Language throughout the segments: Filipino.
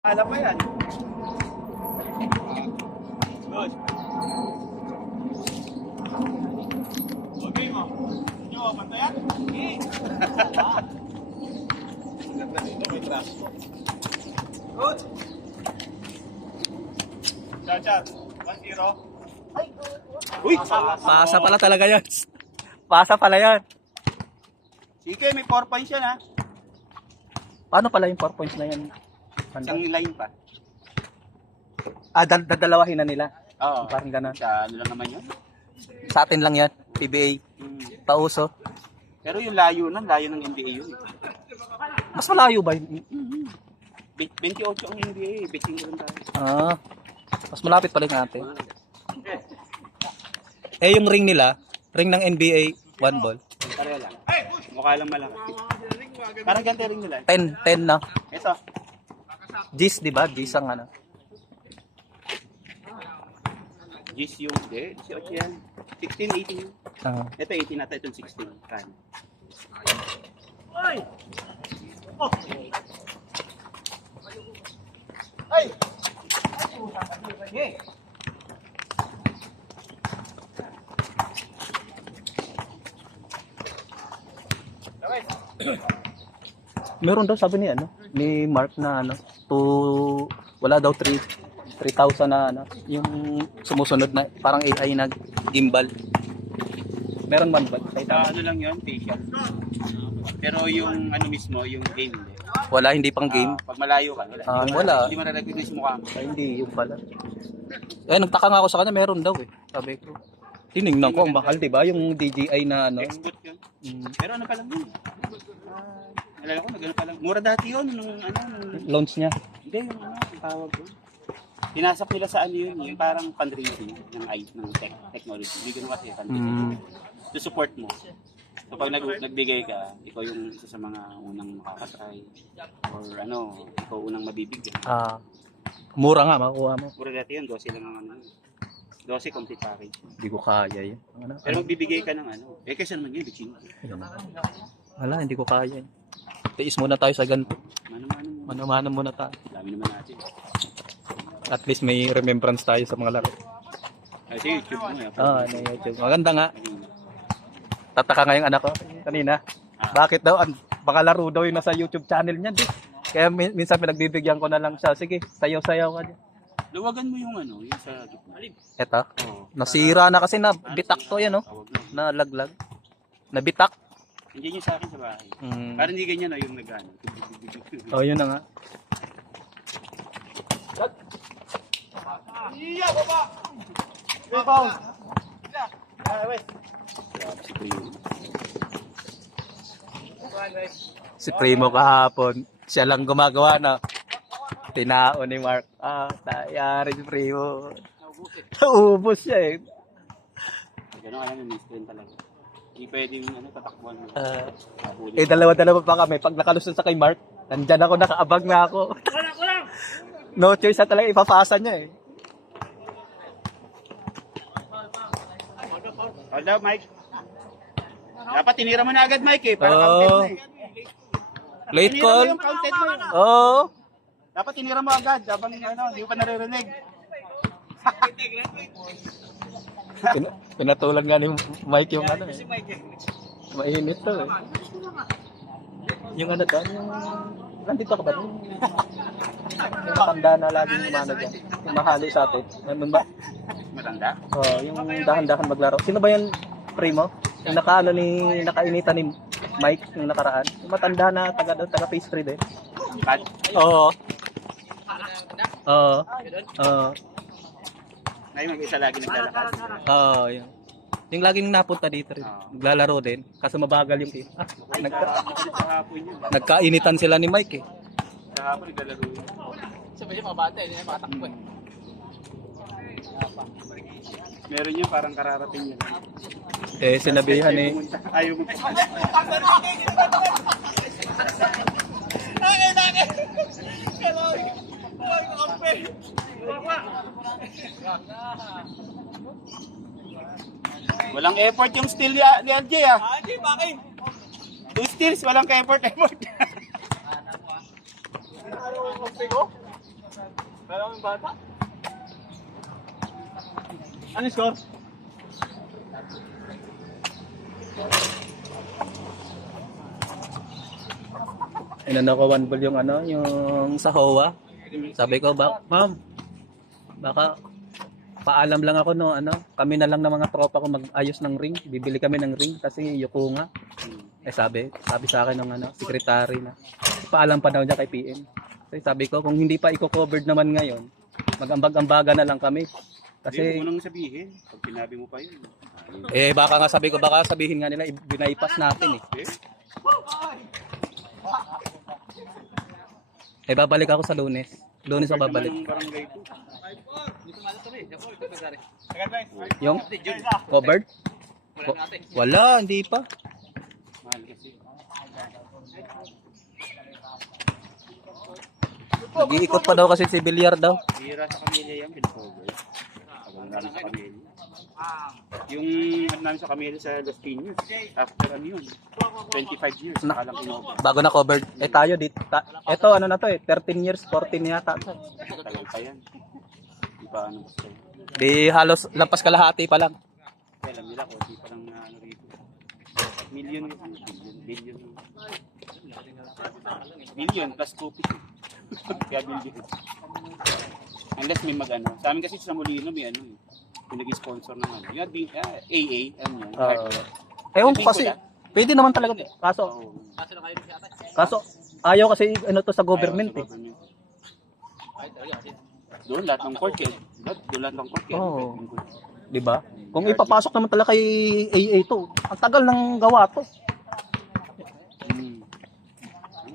Alam mo yan. Good. Okay mo. Hindi mo pantayan? Okay. Ganda dito, may trasto. Good. Chat. 1-0. Uy! Pasa pala talaga yan. Pasa pala yan. Sige, may 4 points yan ha. Paano pala yung 4 points na yan? Isang line pa. Dadalawahin na nila. Oo. Parang ganun. Sa ano lang naman yun. Sa atin lang yan. PBA. Pauso. Pero yung layo ng NBA yun. Mas malayo ba yun? 28 ang NBA, betting ko rin tayo. Ah. Mas malapit pala yung atin. Eh yung ring nila, ring ng NBA, 1 ball. Pareho lang. Mukha lang malaki. Parang ganito ring nila. 10 na. Ito. G's, di ba? G's ang ano. G's yung, 18 yan. 16, 18 yun. Ah. Ito 18 nata, itong 16. Kan. Meron daw sabi ni Mark na wala daw 3,000 na yung sumusunod na parang AI na gimbal. Meron man ba? Ano lang yun, facial. Pero yung ano mismo, yung game hindi. Wala, hindi pang game. Pag malayo ka, wala. Wala. Hindi mo na-recognize yung mukha mo. Ay, hindi, yung pala. Nagtaka nga ako sa kanya, meron daw eh. Sabi ko. Tinignan ko, ang mahal, di ba? Yung DJI na Expert yun. Pero ano pa lang yun? Alala ko, nag-ano pa lang. Mura dati yun, nung launch niya. Hindi, yung tawag ko. Pinasak nila sa ano yun, yung parang fundraising ng technology. Hindi ganun kasi fundraising. To support mo. So pag nagbigay ka, ikaw yung isa sa mga unang makakatry. Or ikaw unang mabibigyan. Mura nga, makuha mo. Mura dati yun, 12 lang ang 12 complete package. Hindi ko kaya yun. Pero magbibigay ka ng kasi naman yun, bitchin. Wala, hindi ko kaya yun. Tiis muna tayo sa ganito. Mano-mano muna tayo. Dami naman natin. At least may remembrance tayo sa mga laro. Kasi YouTube mo. YouTube. Maganda nga. Tataka nga yung anak ko kanina. Bakit daw? Baka laro daw yung nasa YouTube channel niya. Kaya minsan pinagbibigyan ko na lang siya. Sige, sayaw-sayaw ka dyan. Luwagan mo yung yung sa gitna. Eto? Nasira na kasi na bitak to yan, Nalaglag. Nabitak. Hindi nyo sa akin sa bahay. Parang hindi ganyan yung nag-ano. Yun na nga. Iya, baba! Rebound! Si Primo kahapon, siya lang gumagawa na. Tinao ni Mark. Tayari si Primo. Naubos siya eh. Gano'n ka may screen talaga. Hindi pwedeng tatakbuhan mo. Dalawa-dalawa pa kami. Pag nakalusot sa kay Mark, nandyan ako, nakaabag na ako. No choice na talaga, ipapasa niya eh. Hold up, Mike. Dapat tinira mo na agad, Mike eh. Para counted na eh. Late Tinira call. mo yung counted mo yun. Dapat tinira mo agad. Habang hindi mo pa naririnig. Pinatulan nga ni Mike yung mainit to eh. Yung yung nandito ka ba? Yung matanda na laging umano dyan. Yung mahalo sa atin. Ano ba? Matanda? Yung dahan-dahan maglaro. Sino ba yan, Primo? Yung nakainitan ni Mike yung nakaraan. Yung matanda na taga pastry din. Bad? Oo. Ngayon mag-isa lagi naglalakad. Yun. Yung laging napunta dito rin. Naglalaro din. Kaso mabagal yung team. Nagkainitan sila ni Mike eh. Kahapon naglalaro yun. Sabi niya mabata eh, makatakbo eh. Meron yun parang kararating yun. Sinabihan eh. Ayaw mo. Walang effort yung steal ni LJ Hindi, bakit? 2 steals, walang effort. Kala mo yung bata? Ano yung score? Inano ko 1 ball yung ano, yung sa HOA. Sabi ko, ma'am, baka paalam lang ako no, ano, kami na lang ng mga tropa ko mag-ayos ng ring. Bibili kami ng ring kasi yuko nga. Eh sabi sa akin ng ano, secretary na paalam pa daw niya kay PM. Kasi sabi ko, kung hindi pa i-covered naman ngayon, mag-ambag-ambaga na lang kami. Kasi Kasi unang sabihin, pag sinabi mo pa yun. baka nga sabi ko, baka sabihin nga nila binaypas natin eh. Babalik ako sa Lunes. Lunes ako babalik. Yung barangay ko. Dito nga ito eh. Yung covered? Wala, hindi pa. Mahal kasi. Nag-iikot pa daw kasi si Villar daw. Hira sa kamilya yan, pinakover. Tagal namin sa kamilya. Yung ano namin sa kamilya sa Los Piños, after ano yun, 25 years, nakalang pinover. Bago na covered. Eh tayo dito. Ito ano na to eh, 13 years, 14 yata. Tagal pa yan. Di ba ano gusto? Di halos lampas kalahati pa lang. Alam nila ko, di pa lang na ano rito. Million yun. Billion. Billion plus copy. Kaya billion. Unless may mag-ano. Sa amin kasi sa Molino may ano eh. Yung nag-sponsor ng ano. Yung AA, ano yan. Ewan ko kasi, pwede naman talaga. Kaso, Oo. Kaso na kayo si ate. kaso ayaw kasi ano to sa government Ayaw eh. sa government. Ay, talaga kasi. Doon lahat ng court eh. Doon lahat ng court eh. Oo. 'Di ba? Kung ipapasok naman talaga kay AA to, ang tagal ng gawa to.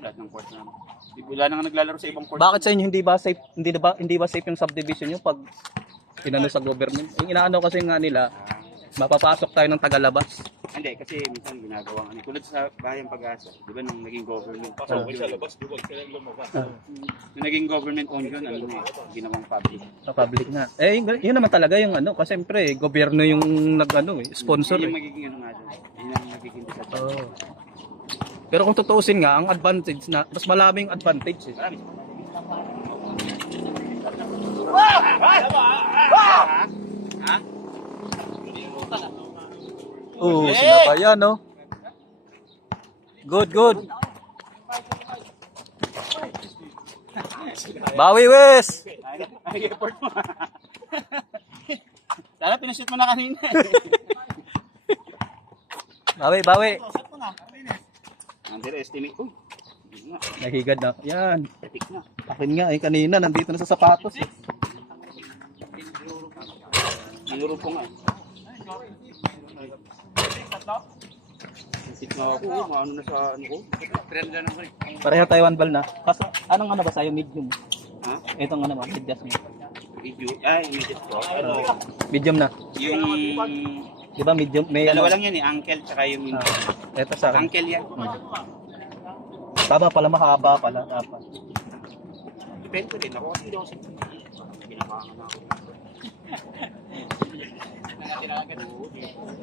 Lahat ng court na. Wala nang naglalaro sa ibang court. Bakit sa inyo hindi ba safe yung subdivision nyo pag inano sa government? Yung inaano kasi nga nila, mapapasok tayo ng tagalabas. Hindi, kasi minsan ginagawa ano. Tulad sa Bayang Pag-asa, di ba nung naging government. Okay, sa labas, duwag ka lang lumabas. Nung naging government owned yun, ano eh, ginawang public. Sa public nga. Eh yun naman talaga yung ano, kasi siyempre gobyerno yung nag-ano eh, sponsor Yun yung eh. magiging ano nga doon. Yun ang magiging disadvantage. Oo. Pero kung tutuusin nga, ang advantage na, mas maraming advantage eh. Marami. Oo, sinabayan no. Good, good. Bawi Wes! Ay, effort mo. Sana pinashoot mo na kanina. Bawi, bawi. Underestimate. Uy, hindi nga. Nahigad na. Yan. Epic na. Akin nga eh, kanina nandito na sa sapatos eh. Nanuro ko nga eh. Sit na ako, maano na sa ano ko. Trend na naman eh. Pareho tayo one ball na. Kaso, anong ano ba sa'yo? Medium. Ha? Itong ano ba? Medias mo. Video. Ay, immediate ko. Ano? Medium na. Yung... Di ba medium? May Dalawa ano? lang yan eh. Ankle tsaka yung... Ito sa akin. Ankle yan. Tama pala, mahaba pala. Dapat. Depende din. Ako kasi hindi ako sa... Binabangan ako.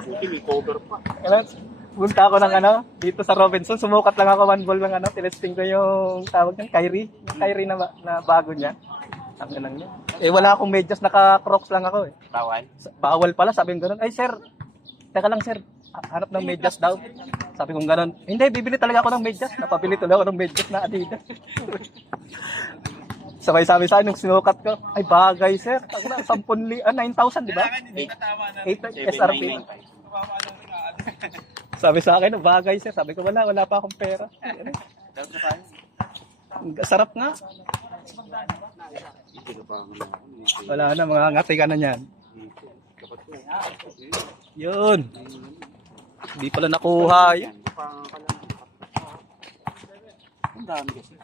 Buti may cover pa. Kailan, punta ako ng ano, dito sa Robinson, sumukat lang ako one ball ng ano, tinesting ko yung tawag ng Kyrie. Yung Kyrie na bago niya. Ang lang niya. Eh wala akong medyas, naka-crocs lang ako eh. Bawal. Bawal pala, sabi ko gano'n. Ay sir, teka lang sir, hanap ng medyas daw. Sabi ko gano'n, hindi, bibili talaga ako ng medyas. Napabili tuloy ako ng medyas na Adidas. Sabay sabi sa akin, nung sinukat ko, ay bagay sir, ako na, 9,000 di ba? 8 SRP. 799. Sabi sa akin, bagay sir. Sabi ko, wala pa akong pera. Dapat na tayo. Sarap nga. Ito ka pa ako. Wala na, mga ngati ka na yan. Dapat ko. Yun. Hindi pala nakuha yun. Ang dami kasi.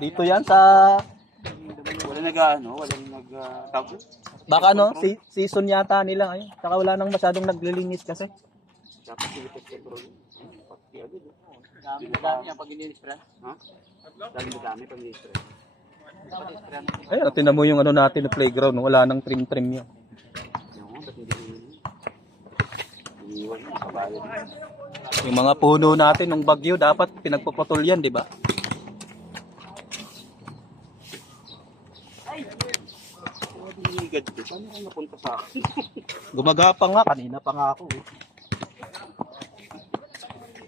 Dito yan sa... Wala nag-ano, walang nag-tawag. Baka ano, season yata nila ngayon. Saka wala nang masyadong naglilinis kasi. Dapat silipot sa bro. Pati agad. Dami yan pag inispray. Ha? Dami pag ni-stress. Ayun, tinan mo yung ano natin na playground. Wala nang trim-trim yun. Yung ba't hindi iniwan mo, kabayan. Yung mga puno natin ng bagyo, dapat pinagpuputol yan, di ba? Higad ko. Paano kayo napunta sa akin? Gumagapang nga, kanina pa nga ako eh.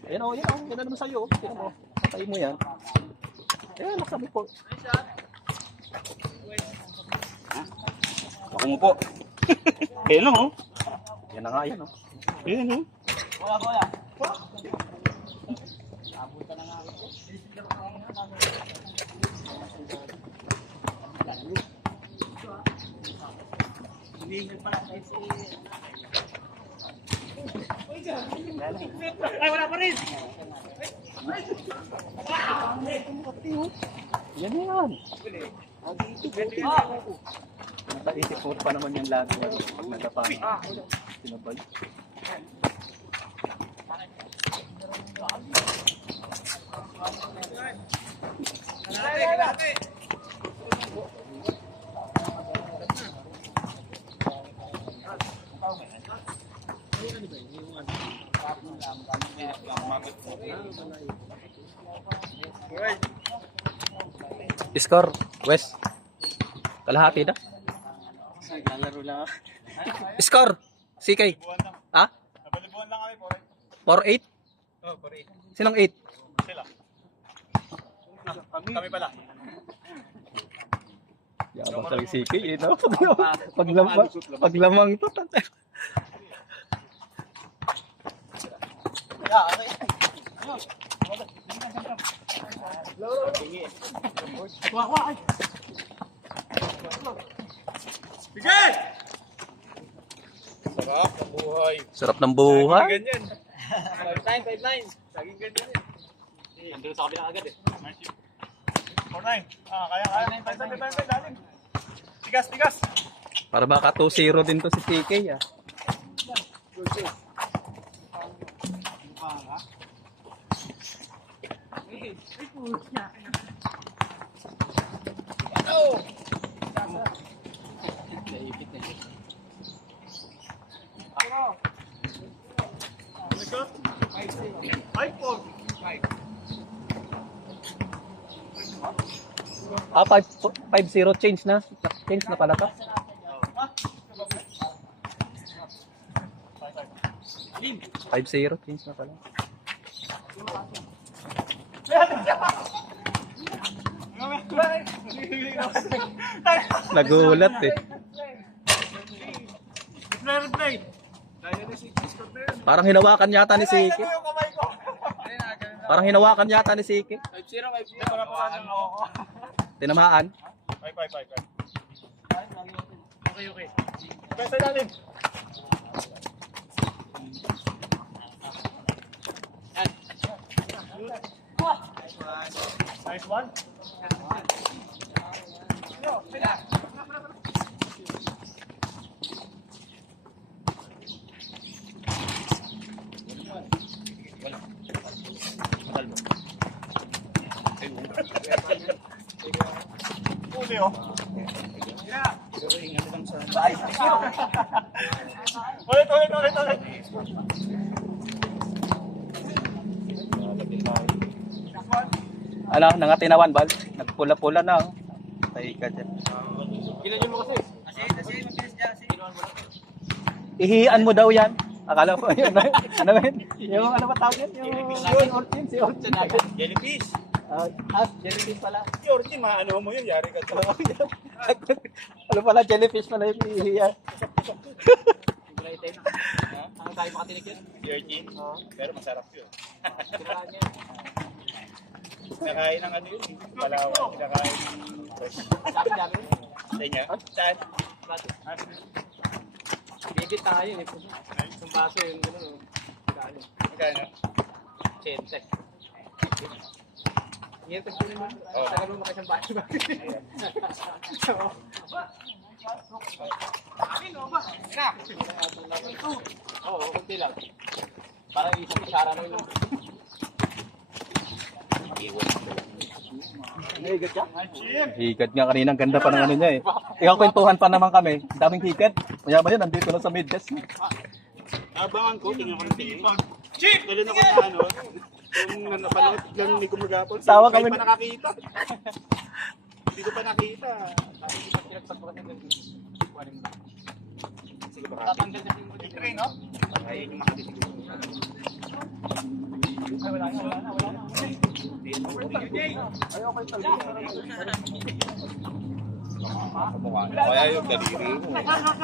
Ayan o, yan o, yan na naman sa'yo. Tignan mo, patay mo yan. Ayan, nasabi po. Ako mo po. Ayan lang oh. Yan na nga yan o. Ayan oh. Yan na yan. Nakaisip mo pa naman yung lagi yan. Pag nagapang. Sinabay. Score, West. Kalahati na. Naglalaro lang ako. Score, CK. Ha? Nabalibuan lang kami po. 4-8? Oh, 48. Sinong 8? Sila. Kami pala. Yabang sa CK, eh, no? Paglamang ito. Sarap ng buhay. Sarap ng buhay. Ganyan. 5-9. Laging ganyan eh. Nandun sa kabila agad eh. 4-9. Kaya. Tayo, dalim. Tigas. Para baka 2-0 din to si CK, ah. Ah, 5-0 change na. Change na pala to. Five 0 change na pala. Nagulat eh. Play. Parang hinawakan yata ni Siki. Parang hinawakan yata ni Siki. 5-0. Tinamaan. 5. Okay. Basta dalim. Nice one. Uli oh. Ulit. Ano, nangatinawan bal? Nagpula-pula na oh. Tay ka dyan. Ginanyan mo kasi. Ihian mo daw yan. Akala ko yun. Ano ba yun? Yung ano ba tawag yan? Yung Orchin, si Orchin. Jellyfish. Jellyfish pala. Si Orchid, maano mo yun, yari ka sa Ano pala, jellyfish pala yung ihian. Ano tayo makatinig yun? Si Orchid. Pero masarap yun. Kailangan niya. Kinakain ng ano yun, Palawan. Kinakain ng fresh. Sabi namin. Sa inyo? Saan? Bibit tayo eh. Yung baso yung gano'n. Kano? Magkano? Chente. Ngayon tagpo naman. Tagal mo makisang baso ba? Oo, kunti lang. Parang isang kutsara lang yun. Higad nga kanina, ang ganda pa ng ano niya eh. Ikaw kwentuhan pa naman kami. Daming higad. Maya yun, nandito na sa mid-desk. Abangan ko, tingnan ko ng tingin. Chip! Galing ako sa ano. Yung napanood lang ni Gumagapon. Tawa kami. Hindi pa nakakita. Hindi ko pa nakita. Pag bukas na ganito. Kuhanin mo. Sige baka. Tatanggal na yung mga train, no? Ay, yung makabili. Ay, wala na. Kaya yung daliri mo.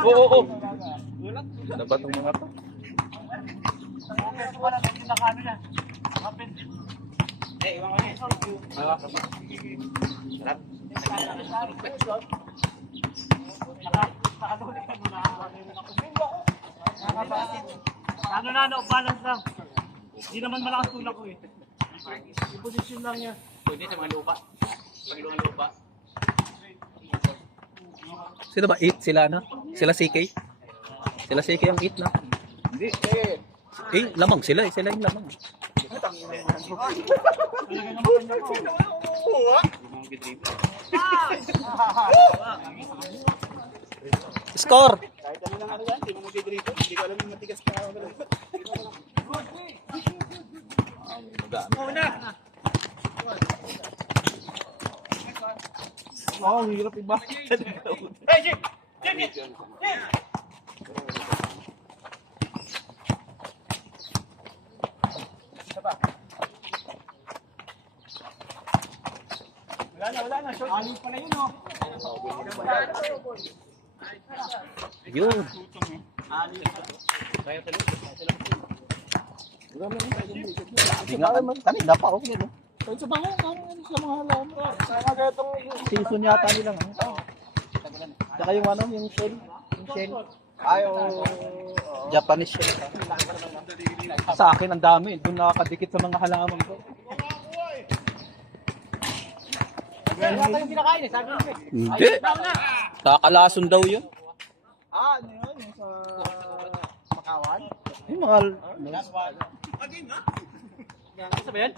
Oo. Ano ba itong mga to? Eh, iwan ko na. Sarap. Ano na, no? Balance lang. Hindi naman malakas tulak ko eh. Yung position lang niya. Pwede sa mga lupa. Pagluhan lupa. Sino ba? 8 sila na? Sila CK? Sila CK ang 8 na? Hindi, Lamang sila eh. Sila yung lamang. Score! Kahit ano lang ano yan, hindi mo mag-dribble. Hindi ko alam yung matigas ka. Oh, hirap iba. Wala na. Short. Alis pa na yun, no? Yun. Hindi nga naman. Kanina pa okay no? Sa mga halaman. Sa mga gatong... Season yata nila nga. Saka yung ano, yung shell. Yung shell. Ay, Japanese shell. Sa akin ang dami. Doon nakakadikit sa mga halaman ko. Wala tayong kinakain eh. Sabi ko eh. Hindi. Kakalason daw yun. ano yun? Yung sa Pakawan? Yung mga... Ano ba yan?